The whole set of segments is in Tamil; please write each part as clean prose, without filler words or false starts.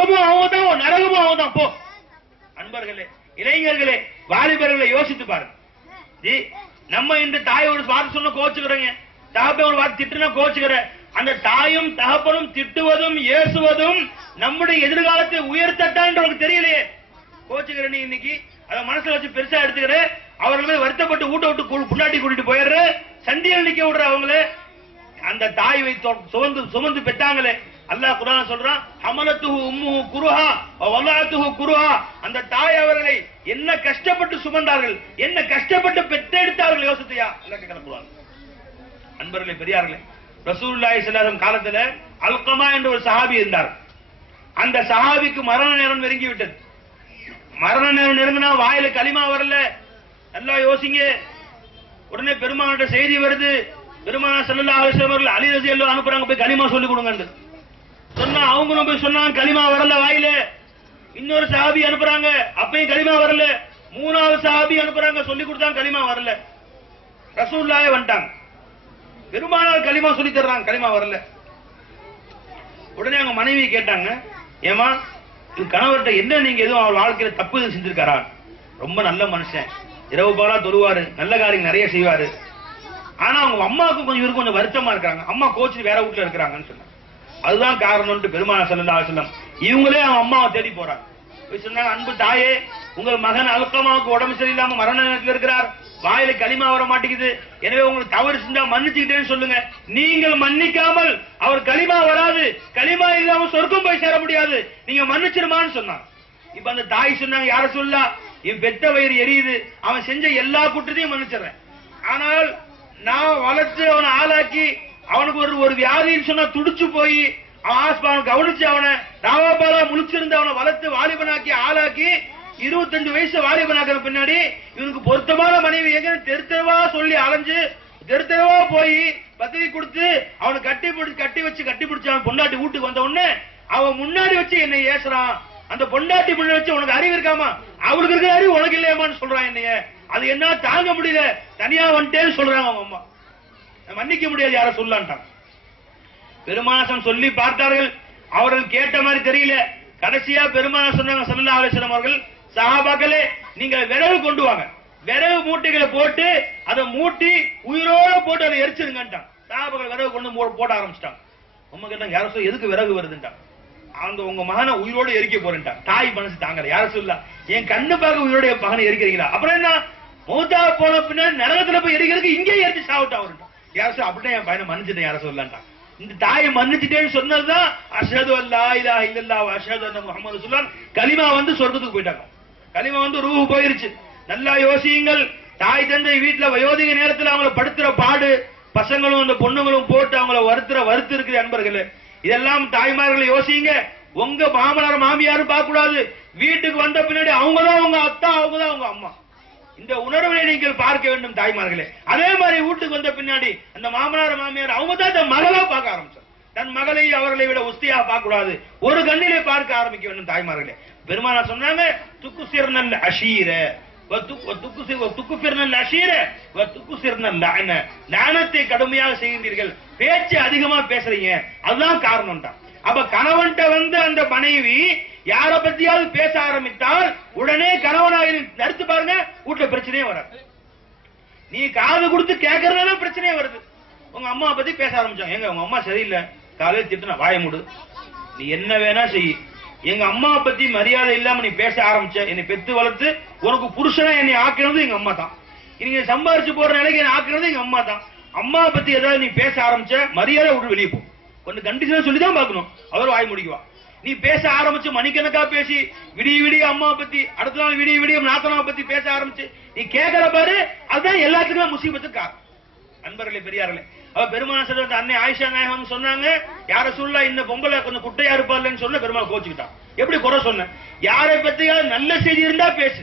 சொர்க்கமும் அவங்க தான், நரகமும் அவங்க தான். போ அன்பர்களே, இளைஞர்களே, வாலிபர்களை யோசித்து பாருங்க. நம்ம இந்த தாய் ஒரு வார்த்தை சொன்ன கோச்சுக்கிறோங்க, தகப்பன் ஒரு வார்த்தை திட்டுனா கோச்சுக்கிற. அந்த தாயும் தகப்பனும் திட்டுவதும் ஏசுவதும் நம்முடைய எதிர்காலத்தை உயர்த்தட்டான்னு தெரியலையே. கோச்சுக்கிற நீ இன்னைக்கு அதை மனசுல வச்சு பெருசா எடுத்துக்கிற. அவர்களை வருத்தப்பட்டு ஊட்ட விட்டு புண்ணாட்டி கூட்டிட்டு போயிடுற, சண்டியல் நிக்க விடுற அவங்கள. அந்த தாய் சுமந்து பெற்றாங்களே, அல்லாஹ் குர்ஆன் சொல்றான், ஹமலத்துஹு உம்முஹு குருஹா வலஅத்துஹு குருஹா. அந்த தாய் அவர்களை என்ன கஷ்டப்பட்டு சுமந்தார்கள், என்ன கஷ்டப்பட்டு பெற்றெடுத்தார்கள் யோசித்தியா? அல்லாஹ் கேக்குறான் குர்ஆன். அன்பர்களே, பெரியார்களே, ரசூலுல்லாஹி ஸல்லல்லாஹு அலைஹி வஸல்லம் காலத்துல அல்கமா என்ற ஒரு சஹாபி இருந்தார். அந்த சஹாபிக்கு மரண நேரம் நெருங்கி விட்டது. மரண நேரம் நெருங்கினா வாயில களிமா வரல. நல்லா யோசிங்க. உடனே பெருமானாட்ட செய்தி வருது, பெருமானார் ஸல்லல்லாஹு அலைஹி வஸல்லம் அவர்கள் அலி ரலியல்லாஹு அனுப்புறாங்க, போய் களிமா சொல்லி கொடுங்க சொன்னா. அவங்க போய் சொன்னாங்க, களிமா வரல வாயில. இன்னொரு சஹாபி அனுப்புறாங்க, அப்பயும் களிமா வரல. மூணாவது சஹாபி அனுப்புறாங்க, சொல்லி கொடுத்தாங்க, களிமா வரல. ரசூலுல்லாஹி வந்துட்டாங்க, பெருமானார் களிமா சொல்லி தர்றாங்க, களிமா வரல. உடனே அவங்க மனைவி கேட்டாங்க, ஏமா கணவர்கிட்ட என்ன நீங்க எதுவும் அவர் வாழ்க்கையில தப்பு செஞ்சிருக்காரா? ரொம்ப நல்ல மனுஷன், இரவு பகலா தொழுவாரு, நல்ல காரியம் நிறைய செய்வாரு. ஆனா அவங்க அம்மாவுக்கு கொஞ்சம் வருத்தமா இருக்காங்க, அம்மா கோச்சு வேற வீட்டுல இருக்கிறாங்கன்னு சொன்னாங்க. அதுதான் காரணம் பெருமானார் ஸல்லல்லாஹு அலைஹி வஸல்லம் இவங்களே அவங்க அம்மாவை தேடி போறாங்க. சொன்னாங்க, அன்பு தாயே, உங்கள் மகன் அல்கமாவுக்கு உடம்பு சரியில்லாம மரண நேரத்தில் இருக்கிறார், வாயில களிமா வர மாட்டேங்குது. எனவே உங்களுக்கு தவறு செஞ்சா மன்னிச்சுக்கிட்டேன்னு சொல்லுங்க. நீங்கள் மன்னிக்காமல் அவர் களிமா வராது, களிமா இல்லாம சொர்க்கம் போய் சேர முடியாது, நீங்க மன்னிச்சிருமான்னு சொன்னாங்க. இப்ப அந்த தாய் சொன்னாங்க, யார சொல்லா, என் பெத்த வயிறு எரியுது, அவன் செஞ்ச எல்லா குற்றத்தையும் மன்னிச்சிடறேன். ஆனால் நான் வளர்த்து அவனை ஆளாக்கி அவனுக்கு ஒரு வியாதின்னு சொன்னா துடிச்சு போய் அவன் கவனிச்சு அவனை ராவாபாலா முழிச்சிருந்து அவனை வளர்த்து வாலிபனாக்கி ஆளாக்கி 25 வயசு வாலிபனாக்கிற பின்னாடி இவனுக்கு பொருத்தமான மனைவி எங்க தெருத்தவா சொல்லி அலைஞ்சு தெருத்தவா போய் பத்திரிகை கொடுத்து அவனை கட்டி வச்சு அவன் பொண்டாட்டி வீட்டுக்கு வந்த உடனே அவன் முன்னாடி வச்சு என்னை ஏசுறான். அந்த பொண்டாட்டி முன்னாடி வச்சு உனக்கு அறிவு இருக்காமா, அவளுக்கு இருக்கிற அறிவு உனக்கு இல்லையாமான்னு சொல்றான் என்னைய. அது என்ன தாங்க முடியல, தனியா வந்துட்டேன்னு சொல்றாங்க அவங்க அம்மா. மன்னிக்க முடியாது, யார சொல்லான்ட்டான். பெருமானார் சொல்லி பார்த்தார்கள், அவர்கள் கேட்ட மாதிரி தெரியல. கடைசியா பெருமானார் சொன்னாங்க ஸல்லல்லாஹு அலைஹி வஸல்லம் அவர்கள், சஹாபாக்களே நீங்க விறகு கொண்டு வாங்க, விறகு மூட்டைகளை போட்டு அதை மூட்டி உயிரோட போட்டு அதை எரிச்சிருங்கன்ட்டான். சஹாபாக்கள் விறகு கொண்டு போட ஆரம்பிச்சிட்டாங்க. அம்மா கேட்டாங்க, யார சொல்ல எதுக்கு விறகு வருதுன்ட்டான். அந்த உங்க மகனை உயிரோட எரிக்க போறேன்ட்டான். தாய் மனசு தாங்கல, யார சொல்ல என் கண்ணு பார்க்க உயிரோட மகனை எரிக்கிறீங்களா? அப்புறம் என்ன, மௌத்தா போன பின்னாடி நரகத்துல போய் எரிக்கிறதுக்கு இங்கே எரிச்சு சாப்பிட்டா அவருட்டான். யார சொல்ல அப்படின்னா என் பையனை மன்னிச்சுட்டேன் யார சொல்லலான்ட்டான். இந்த தாயை மன்னிச்சுட்டேன்னு சொன்னதுதான் அஷ்ஹது அல்லா இலாஹ இல்லல்லாஹ் வ அஷ்ஹது அன்ன முஹம்மது ரசூலுல்லாஹ். களிமா வந்து சொர்க்கத்துக்கு போயிட்டாங்க, களிமா வந்து ரூஹு போயிருச்சு. நல்லா யோசியுங்கள், தாய் தந்தை வீட்டுல வயோதிக நேரத்தில் அவங்களை படுத்துற பாடு, பசங்களும் அந்த பொண்ணுங்களும் போட்டு அவங்களை வறுத்து இருக்கிற அன்பர்களே, இதெல்லாம் தாய்மார்களை யோசிங்க. உங்க மாமனார் மாமியாரும் பார்க்க கூடாது, வீட்டுக்கு வந்த பின்னாடி அவங்கதான் உங்க அத்தா, அவங்கதான் உங்க அம்மா. இந்த உணர்வை நீங்கள் பார்க்க வேண்டும் தாய்மார்களே. அதே மாதிரி வீட்டுக்கு வந்த பின்னாடி அந்த மாமனார் மாமியார் அவங்க தான் தன் மகளா பார்க்க ஆரம்பிச்சார். தன் மகளை அவர்களை விட உஸ்தியா பார்க்க கூடாது, ஒரு கண்ணிலே பார்க்க ஆரம்பிக்க வேண்டும் தாய்மார்களே. பெருமானார் சொன்னாங்க, துக்குசிர்னல் அஷீர லானத்தை கடுமையாக செய்கின்றீர்கள், பேச்சு அதிகமா பேசுறீங்க, அதுதான் காரணம் தான். அப்ப கணவன்கிட்ட வந்து அந்த மனைவி யார பத்தியாவது பேச ஆரம்பித்தால் உடனே கணவனாக நடித்து பாருங்க, வீட்டுல பிரச்சனையே வராது. நீ காது கொடுத்து கேட்கறதுனால பிரச்சனையே வருது. உங்க அம்மா பத்தி பேச ஆரம்பிச்சாங்க, எங்க உங்க அம்மா சரியில்லை, காலையில் திட்டுனா வாய மூடு, நீ என்ன வேணா செய். எங்க அம்மா பத்தி மரியாதை இல்லாம நீ பேச ஆரம்பிச்ச, என்னை பெத்து வளர்த்து உனக்கு புருஷனா என்னை ஆக்கினது எங்க அம்மா தான், நீங்க சம்பாரிச்சு போற நிலைக்கு என்னை ஆக்கினது எங்க அம்மா தான். அம்மா பத்தி ஏதாவது நீ பேச ஆரம்பிச்ச, மரியாதை விட்டு வெளியே போ, கொஞ்சம் கண்டிஷனா சொல்லிதான் பாக்கணும், அவர் வாய் முடிக்குவா. நீ பேச ஆரம்பிச்சு மணிக்கணக்கா பேசி விடிய அம்மா பத்தி, அடுத்த நாள் விடிய நாத்தனாவை பத்தி பேச ஆரம்பிச்சு நீ கேட்கற பாரு, அதுதான் எல்லாத்துக்கும் முசீபத்துக்கு காரணம். அன்பர்களே, பெரியார்களே, அவ பெருமானார் சொல்ற அன்னை ஆயிஷா நாயகம் சொன்னாங்க, யார சொல்ல இந்த பொம்பளை கொஞ்சம் குட்டையா இருப்பாருன்னு சொன்ன பெருமாள் கோச்சுக்கிட்டான். எப்படி குறை சொன்ன, யாரை பத்தியாவது நல்ல செய்தி இருந்தா பேசு,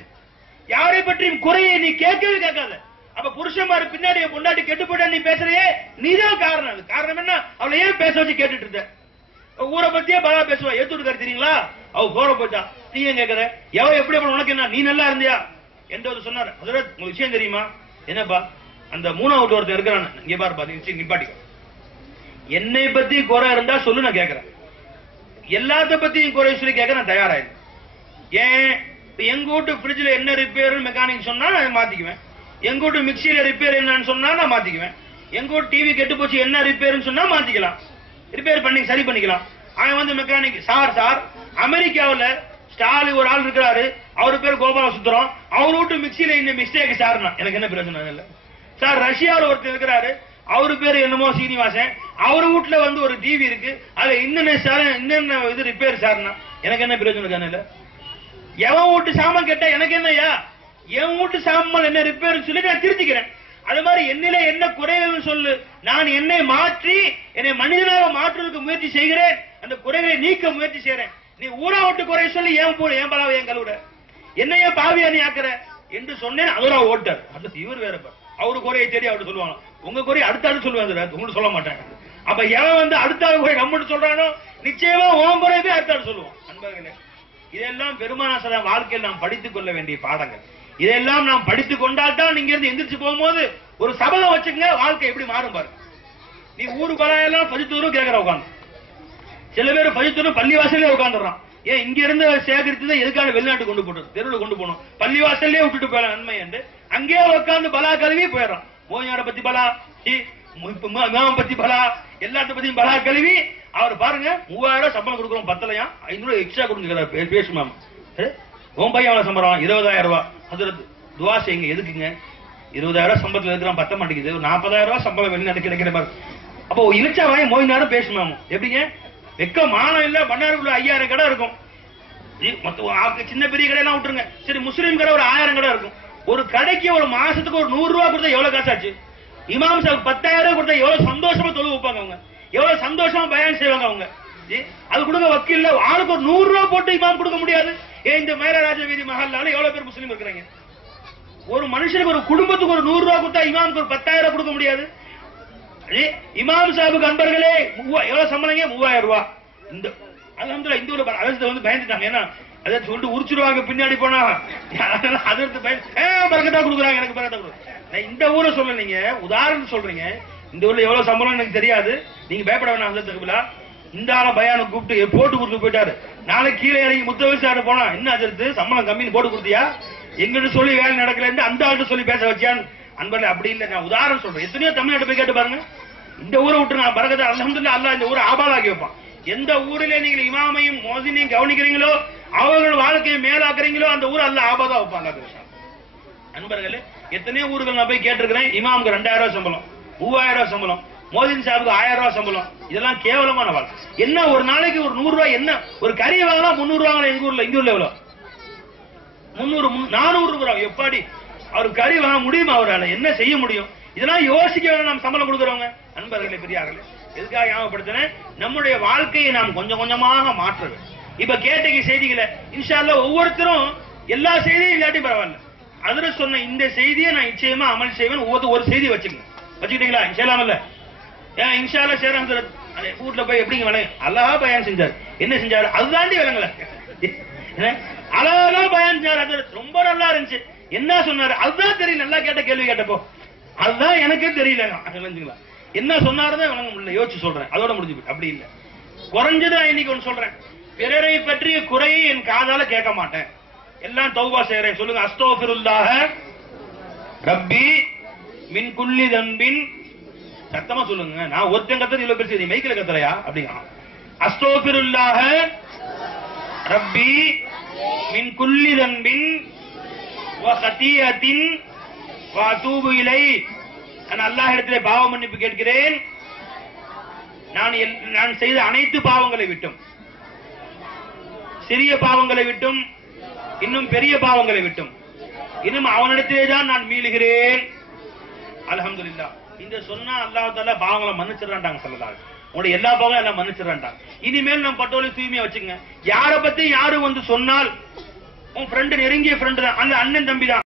யாரை பற்றியும் குறையை நீ கேட்கவே கேட்காத. அப்ப புருஷன்மாரு பின்னாடி பொண்டாட்டி கெட்டு போட்டா நீ பேசுறையே, நீதான் காரணம். அது காரணம் என்ன, அவளை ஏன் பேச வச்சு கேட்டுட்டு இருந்த? ஊரை பத்தியே பலா பேசுவா, ஏத்துட்டு தெரியுங்களா, அவ போற போச்சா, நீ ஏன் கேட்கற, எவ எப்படி உனக்கு என்ன, நீ நல்லா இருந்தியா என்று சொன்னார். உங்களுக்கு விஷயம் தெரியுமா, என்னப்பா அந்த மூணாவது ஒருத்தர் இருக்கிறான், இங்க பாரு நிப்பாட்டிக்க, என்னை பத்தி குறை இருந்தா சொல்லு, நான் கேட்கிறேன். எல்லாத்த பத்தியும் குறை சொல்லி கேட்க நான் தயாராயிருக்கேன். ஏன் எங்க வீட்டு பிரிட்ஜ்ல என்ன ரிப்பேர் மெக்கானிக் சொன்னா நான் மாத்திக்குவேன். எங்க வீட்டு மிக்சியில ரிப்பேர் என்னன்னு சொன்னா நான் மாத்திக்குவேன். எங்க வீட்டு டிவி கெட்டு போச்சு என்ன ரிப்பேர்னு சொன்னா மாத்திக்கலாம், ரிப்பேர் பண்ணி சரி பண்ணிக்கலாம். அவன் வந்து மெக்கானிக் சார் அமெரிக்காவில் ஸ்டாலின் ஒரு ஆள் இருக்கிறாரு, அவரு பேர் கோபால சுந்தரம், அவரு வீட்டு மிக்சியில இந்த மிஸ்டேக் சார்னா எனக்கு என்ன பிரச்சனை இல்ல சார். ரஷ்யாவில் ஒருத்தர் இருக்கிறாரு, அவரு பேரு என்னமோ சீனிவாசன், அவரு வீட்டுல வந்து ஒரு டிவி இருக்கு, அது இன்னென்ன இது ரிப்பேர் சார்னா எனக்கு என்ன பிரச்சனை இல்ல. எவன் வீட்டு சாமான் கேட்டா எனக்கு என்னையா, என் வீட்டு சாமான் என்ன ரிப்பேர் சொல்லி நான் திருத்திக்கிறேன். அது மாதிரி என்னில என்ன குறைகள் சொல்லு, நான் என்னை மாற்றி என்னை மனிதனாக மாற்றுவதற்கு முயற்சி செய்கிறேன், அந்த குறைகளை நீக்க முயற்சி செய்கிறேன். நீ ஊரா விட்டு குறை சொல்லி ஏன் போற, ஏன் பலாவை ஏன் கழுவுற, என்னைய பாவியா நீ ஆக்குற என்று சொன்னேன். அதோட ஓட்டர் அந்த இவர் வேற அவரு குறையை தேடி அவரு சொல்லுவாங்க, உங்க குறையை அடுத்தாடு சொல்லுவாங்க, உங்களுக்கு சொல்ல மாட்டாங்க. அப்ப எவன் வந்து அடுத்தாடு குறை நம்மட்டு சொல்றானோ நிச்சயமா உன் குறையவே அடுத்தாடு சொல்லுவான். நண்பர்களே, இதெல்லாம் பெருமானார் வாழ்க்கையில் நாம் படித்துக் கொள்ள வேண்டிய பாடங்கள். இதெல்லாம் நாம் படித்துக் கொண்டால் தான் நீங்க இருந்து எந்திரிச்சு போகும்போது ஒரு சபதம் வச்சுங்க, வாழ்க்கை எப்படி மாறும் பாரு. நீ ஊரு பலாயெல்லாம் பஜித்தூரும் கேட்கற உட்காந்து, சில பேர் பஜித்தூரும் பள்ளிவாசலே உட்காந்துறான். ஏன் இங்க இருந்து சேகரித்து எதுக்கான வெளிநாட்டு கொண்டு போட்டு தெருவில் கொண்டு போகணும், பள்ளிவாசல்லே விட்டுட்டு போயிடலாம் நன்மை என்று அங்கே உட்காந்து பலா கழுவி போயிடறான். மோதினாரை பத்தி பலா, மேம் பத்தி பலா, எல்லாத்த பத்தியும் பலா கழுவி. அவர் பாருங்க 3000 சம்பளம் கொடுக்குறோம், 10,000 500 எக்ஸ்ட்ரா கொடுங்க பேசு மேம். உன் பையன் எவ்வளவு சம்பளம், 20,000 ரூபாய். அது துவா செய்யுங்க, எதுக்குங்க 20,000 சம்பளத்தில் இருக்கிறான், பத்த மாட்டேங்குது, 40,000 ரூபாய் சம்பளம் வெளிநாட்டு கிடைக்கிற மாதிரி. அப்போ இழிச்சா வாங்க மோதினாரும் பேசுமாமோ எப்படிங்க, வெக்க மானம் இல்ல. மன்னாருக்குள்ள 5000 கடை இருக்கும், சின்ன பெரிய கடையெல்லாம் விட்டுருங்க. சரி, முஸ்லீம் கடை ஒரு 1000 கடை இருக்கும். ஒரு கடைக்கு ஒரு மாசத்துக்கு ஒரு 100 ரூபாய் கொடுத்தா எவ்வளவு காசாச்சு? இமாம் சாஹிப் 10,000 கொடுத்தா எவ்வளவு சந்தோஷமா தொழு வைப்பாங்க அவங்க, எவ்வளவு சந்தோஷமா பயான் செய்வாங்க அவங்க. அது கொடுக்க வக்கீல்ல ஆளுக்கு ஒரு 100 ரூபாய் போட்டு இமாம் கொடுக்க முடியாது. ஏன் இந்த மேலராஜ வீதி மஹல்லால எவ்வளவு பேர் முஸ்லீம் இருக்கிறாங்க? ஒரு மனுஷனுக்கு ஒரு குடும்பத்துக்கு ஒரு 100 ரூபாய் கொடுத்தா இமாமுக்கு ஒரு 10,000 கொடுக்க முடியாது. இமாம் சாஹிபுக்கு அன்பர்களே எவ்வளவு சம்பளங்க? 3000 ரூபாய். இந்த அல்ஹம்துலில்லாஹ் இந்த ஊர்ல அதற்கு வந்து பயந்துட்டாங்க. ஏன்னா அதை சொல்லிட்டு உரிச்சிருவாங்க பின்னாடி போனா, அதற்கு பறக்கத்தா கொடுக்குறாங்க, எனக்கு பறக்கத்தா கொடுக்குறாங்க. இந்த ஊரை சொல்ல, நீங்க உதாரணம் சொல்றீங்க, இந்த ஊர்ல எவ்வளவு சம்பளம் எனக்கு தெரியாது, நீங்க பயப்பட வேணாம். அந்த இந்த ஆள பயானுக்கு கூப்பிட்டு போட்டு கொடுத்து போயிட்டாரு. நாளைக்கு கீழே இறங்கி முத்தவயசாரு போனா என்ன அதிர்த்து சம்பளம் கம்மின்னு போட்டு கொடுத்தியா, எங்கிட்ட சொல்லி வேலை நடக்கல, அந்த ஆள்கிட்ட சொல்லி பேச வச்சியான்னு. அன்பர்களே அப்படி இல்லை, நான் உதாரணம் சொல்றேன். எத்தனையோ தமிழ்நாட்டு போய் கேட்டு பாருங்க, இந்த ஊரை விட்டு நான் பறக்கத்தை அல்ஹம்துலில்லாஹ் அல்லாஹ் இந்த ஊரை ஆபாலாக்கி வைப்பான். எந்த ஊரிலே நீங்கள் இமாமையும் மோதினையும் கவனிக்கிறீங்களோ, அவர்கள் வாழ்க்கையை மேலாக்குறீங்களோ, அந்த ஊர் அல்லாஹ் ஆபாதா வைப்பாங்க. அன்பர்களே, எத்தனையோ ஊர்கள் நான் போய் கேட்டிருக்கிறேன், இமாமுக்கு 2000 ரூபாய் சம்பளம், 3000 ரூபாய் சம்பளம், மோதின் சாஹிபுக்கு 1000 ரூபாய் சம்பளம். இதெல்லாம் கேவலமான வாழ்க்கை. என்ன ஒரு நாளைக்கு ஒரு 100 ரூபாய், என்ன ஒரு கறி வாங்கலாம் 300 ரூபாய். எங்க ஊர்ல இங்க ஊர்ல எவ்வளவு 300 400 ரூபாய். எப்படி அவர் கறி வாங்க முடியுமா? அவரால் என்ன செய்ய முடியும்? இதெல்லாம் யோசிக்க வேணும். நாம் சம்பளம் கொடுக்குறவங்க. அன்பர்களே, பெரியார்களே, எதுக்காக ஞாபகப்படுத்தினேன்? நம்முடைய வாழ்க்கையை நாம் கொஞ்சம் கொஞ்சமாக மாற்ற வேண்டும். இப்ப கேட்டீங்க செய்திகளை, இன்ஷா அல்லாஹ் ஒவ்வொருத்தரும் எல்லா செய்தியும் இல்லாட்டி பரவாயில்ல, அதுல சொன்ன இந்த செய்தியை நான் நிச்சயமா அமல் செய்வேன். ஒரு செய்தி வச்சுக்கிட்டீங்களா? இன்ஷால்ல இன்ஷா அல்லாஹ் சேரம் வீட்டுல போய் எப்படிங்க விளங்க அழகா பயான் செஞ்சார். என்ன செஞ்சாரு? அதுதாண்டி விளங்கல, அழகா பயான் செஞ்சார். அது ரொம்ப நல்லா இருந்துச்சு. என்ன சொன்னாரு? அதுதான் தெரியல. நல்லா கேட்ட கேள்வி கேட்டப்போ அதுதான் எனக்கே தெரியல. என்ன சொன்னாருதான் விளங்க முடியல. யோசிச்சு சொல்றேன், அதோட முடிஞ்சு. அப்படி இல்லை, குறைஞ்சது இன்னைக்கு ஒன்று சொல்றேன், பிறரை பற்றிய குறையை என் காதால கேட்க மாட்டேன். எல்லாம் தௌபா செய்றேன். சொல்லுங்க, அஸ்தோஃபிருல்லாஹ ரப்பி மின் குல்லி தன்பின். சத்தமா சொல்லுங்க. நான் ஒருத்தன் கத்துறது இவ்வளவு பெருசு, நீ மைக்கில கத்துறையா? அப்படிங்க. அஸ்தோஃபிருல்லாஹ ரப்பி மின் குல்லி தன்பின் வ கதியத்தின் வ அதூபு இலை. நான் அல்லாஹ் இடத்திலே பாவ மன்னிப்பு கேட்கிறேன். நான் செய்த அனைத்து பாவங்களை விட்டும், சிறிய பாவங்களை விட்டும், இன்னும் பெரிய பாவங்களை விட்டும், இன்னும் அவனிடத்திலே தான் நான் மீளுகிறேன். அல்ஹம்துலில்லாஹ். இந்த சொன்னா அல்லாஹ் தஆலா பாவங்களை மன்னிச்சிடறான்டாங்க. சொல்லலாம், உங்களுடைய எல்லா பாவங்களும் எல்லாம் மன்னிச்சிடறான்டாங்க. இனிமேல் நம்ம பட்டோலை தூய்மையா வச்சுங்க. யாரை பத்தி யாரும் வந்து சொன்னால், உன் ஃப்ரெண்டு நெருங்கிய ஃப்ரெண்டு தான், அந்த அண்ணன் தம்பி தான்,